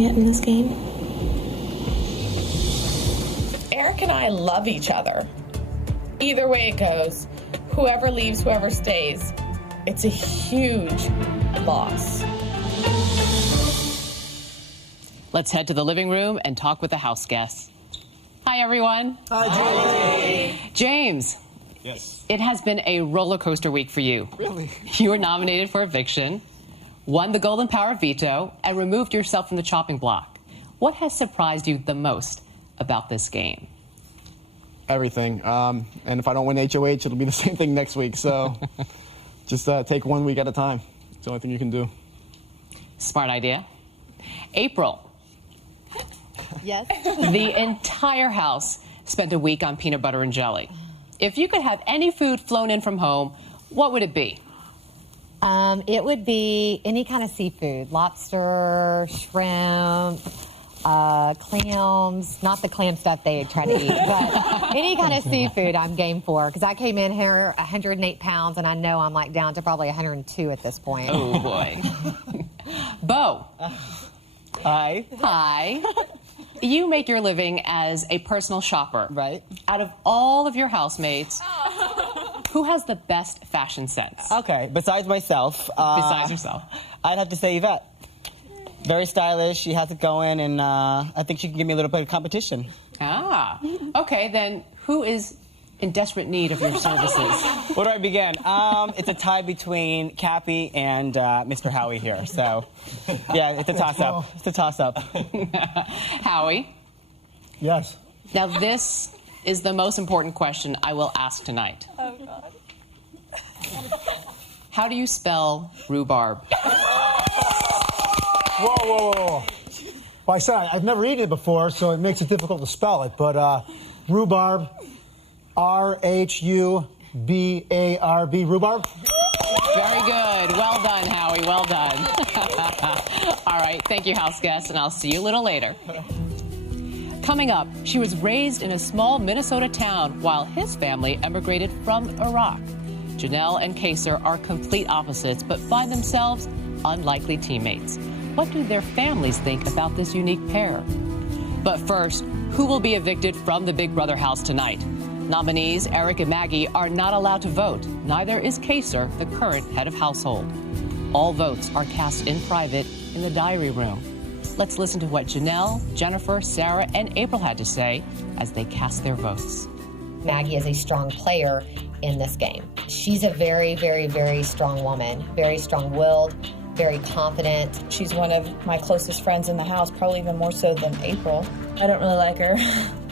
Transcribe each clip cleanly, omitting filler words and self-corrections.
yet in this game? Eric and I love each other. Either way it goes, whoever leaves, whoever stays, it's a huge loss. Let's head to the living room and talk with the house guests. Hi, everyone. Hi, James. James. Yes. It has been a roller coaster week for you. Really? You were nominated for Eviction, won the Golden Power veto, and removed yourself from the chopping block. What has surprised you the most about this game? Everything. And if I don't win HOH, it'll be the same thing next week. So just take 1 week at a time. It's the only thing you can do. Smart idea. April. Yes. The entire house spent a week on peanut butter and jelly. If you could have any food flown in from home, what would it be? It would be any kind of seafood. Lobster, shrimp, clams, not the clam stuff they try to eat, but any kind of seafood I'm game for, because I came in here 108 pounds, and I know I'm like down to probably 102 at this point. Oh, boy. Bo. Hi. Hi. You make your living as a personal shopper. Right. Out of all of your housemates, who has the best fashion sense? Okay, besides myself. Besides yourself. I'd have to say Yvette. Very stylish, she has it going, and I think she can give me a little bit of competition. Ah, okay, then who is in desperate need of your services? Where do I begin? It's a tie between Cappy and Mr. Howie here, so yeah, it's a toss-up. It's a toss-up. Howie? Yes. Now this is the most important question I will ask tonight. Oh, God. How do you spell rhubarb? Whoa, whoa, whoa. Well, I said I've never eaten it before, so it makes it difficult to spell it. But rhubarb, R-H-U-B-A-R-B, rhubarb. Very good. Well done, Howie. Well done. All right. Thank you, house guests, and I'll see you a little later. Coming up, she was raised in a small Minnesota town while his family emigrated from Iraq. Janelle and Kaser are complete opposites, but find themselves unlikely teammates. What do their families think about this unique pair? But first, who will be evicted from the Big Brother house tonight? Nominees Eric and Maggie are not allowed to vote. Neither is Kaser, the current head of household. All votes are cast in private in the diary room. Let's listen to what Janelle, Jennifer, Sarah, and April had to say as they cast their votes. Maggie is a strong player in this game. She's a very, very, very strong woman, very strong-willed, very confident. She's one of my closest friends in the house, probably even more so than April. I don't really like her.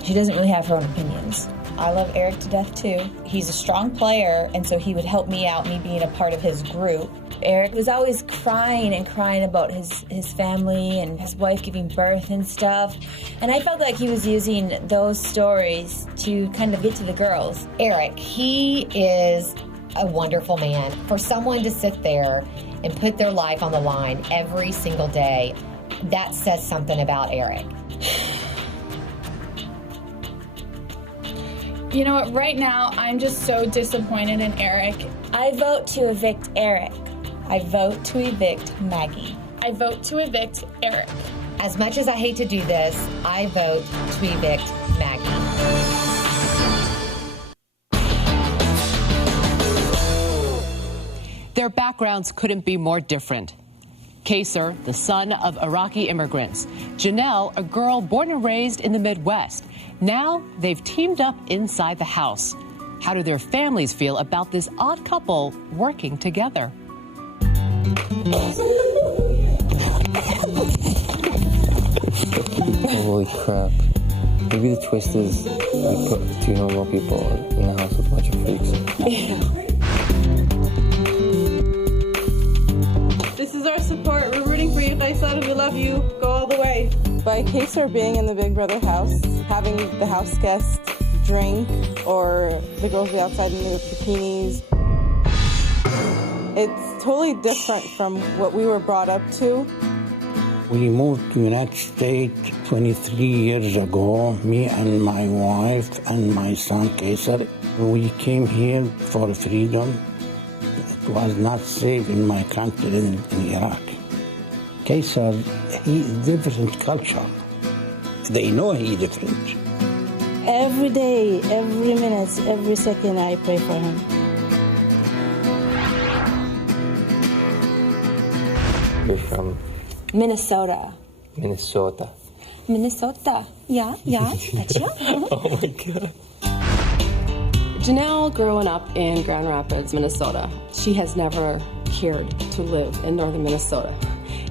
She doesn't really have her own opinions. I love Eric to death, too. He's a strong player, and so he would help me out, me being a part of his group. Eric was always crying and crying about his family and his wife giving birth and stuff. And I felt like he was using those stories to kind of get to the girls. Eric, he is a wonderful man. For someone to sit there and put their life on the line every single day, that says something about Eric. You know what, right now, I'm just so disappointed in Eric. I vote to evict Eric. I vote to evict Maggie. I vote to evict Eric. As much as I hate to do this, I vote to evict Maggie. Their backgrounds couldn't be more different. Kaser, the son of Iraqi immigrants. Janelle, a girl born and raised in the Midwest. Now they've teamed up inside the house. How do their families feel about this odd couple working together? Holy crap. Maybe the twist is we put two normal people in the house with a bunch of freaks. This is our support. We're rooting for you, Faisal. We love you. Go all the way. By Kaser being in the Big Brother house, having the house guests drink or the girls be outside in their bikinis, it's totally different from what we were brought up to. We moved to United States 23 years ago, me and my wife and my son Kaser. We came here for freedom. It was not safe in my country in Iraq. Kaysar, he is different culture. They know he different. Every day, every minute, every second, I pray for him. You're from Minnesota. Minnesota. Minnesota. Yeah, gotcha. Oh my God. Janelle, growing up in Grand Rapids, Minnesota, she has never cared to live in northern Minnesota.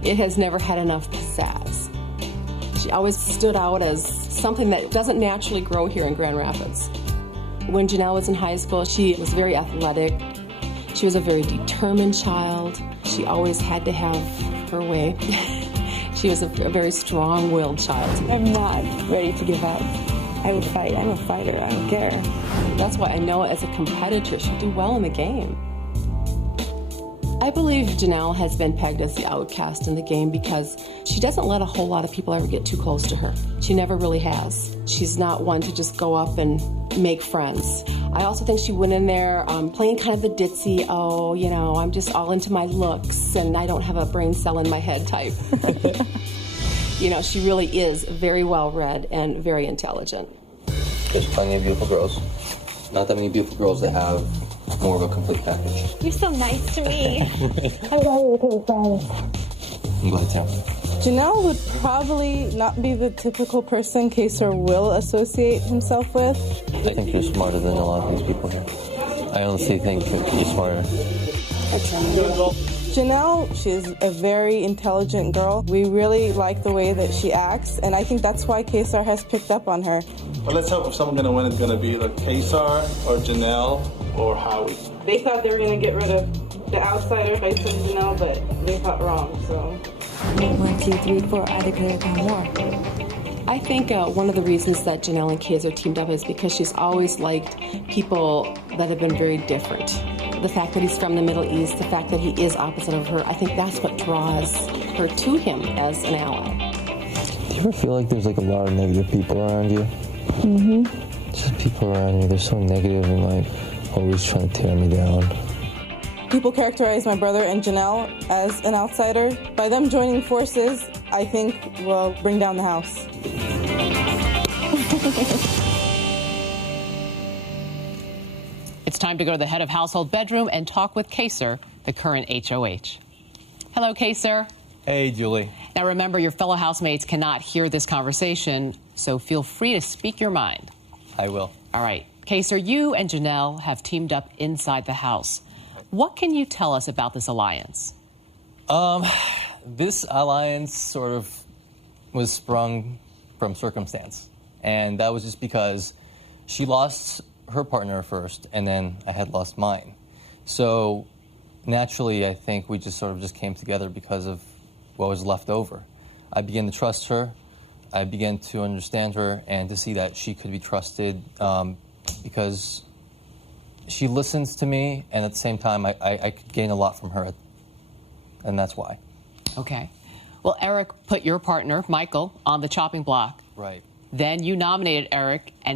It has never had enough pizzazz. She always stood out as something that doesn't naturally grow here in Grand Rapids. When Janelle was in high school, she was very athletic. She was a very determined child. She always had to have her way. She was a very strong-willed child. I'm not ready to give up. I would fight. I'm a fighter. I don't care. That's why I know as a competitor, she'll do well in the game. I believe Janelle has been pegged as the outcast in the game because she doesn't let a whole lot of people ever get too close to her. She never really has. She's not one to just go up and make friends. I also think she went in there playing kind of the ditzy, oh, you know, I'm just all into my looks and I don't have a brain cell in my head type. You know, she really is very well read and very intelligent. There's plenty of beautiful girls. Not that many beautiful girls that have more of a complete package. You're so nice to me. I'm glad to. Janelle would probably not be the typical person Kaysar will associate himself with. I think you're smarter than a lot of these people here. I honestly think you're smarter. Janelle, she's a very intelligent girl. We really like the way that she acts, and I think that's why Kaysar has picked up on her. But let's hope if someone's going to win, it's going to be either Kaysar or Janelle or Howie. They thought they were going to get rid of the outsider based on Janelle, but they thought wrong, so. 1, 2, 3, 4. Either could have gone more. I think one of the reasons that Janelle and Kaysar teamed up is because she's always liked people that have been very different. The fact that he's from the Middle East, the fact that he is opposite of her, I think that's what draws her to him as an ally. Do you ever feel like there's like a lot of negative people around you? Mm-hmm. Just people around you, they're so negative and like always trying to tear me down. People characterize my brother and Janelle as an outsider. By them joining forces, I think will bring down the house. It's time to go to the head of household bedroom and talk with Kaysar, the current HOH. Hello, Kaysar. Hey, Julie. Now remember, your fellow housemates cannot hear this conversation, so feel free to speak your mind. I will. All right. Kaysar, you and Janelle have teamed up inside the house. What can you tell us about this alliance? This alliance sort of was sprung from circumstance. And that was just because she lost her partner first, and then I had lost mine. So naturally, I think we just sort of just came together because of what was left over. I began to trust her. I began to understand her and to see that she could be trusted because she listens to me, and at the same time, I could gain a lot from her, and that's why. Okay. Well, Eric put your partner, Michael, on the chopping block. Right. Then you nominated Eric, and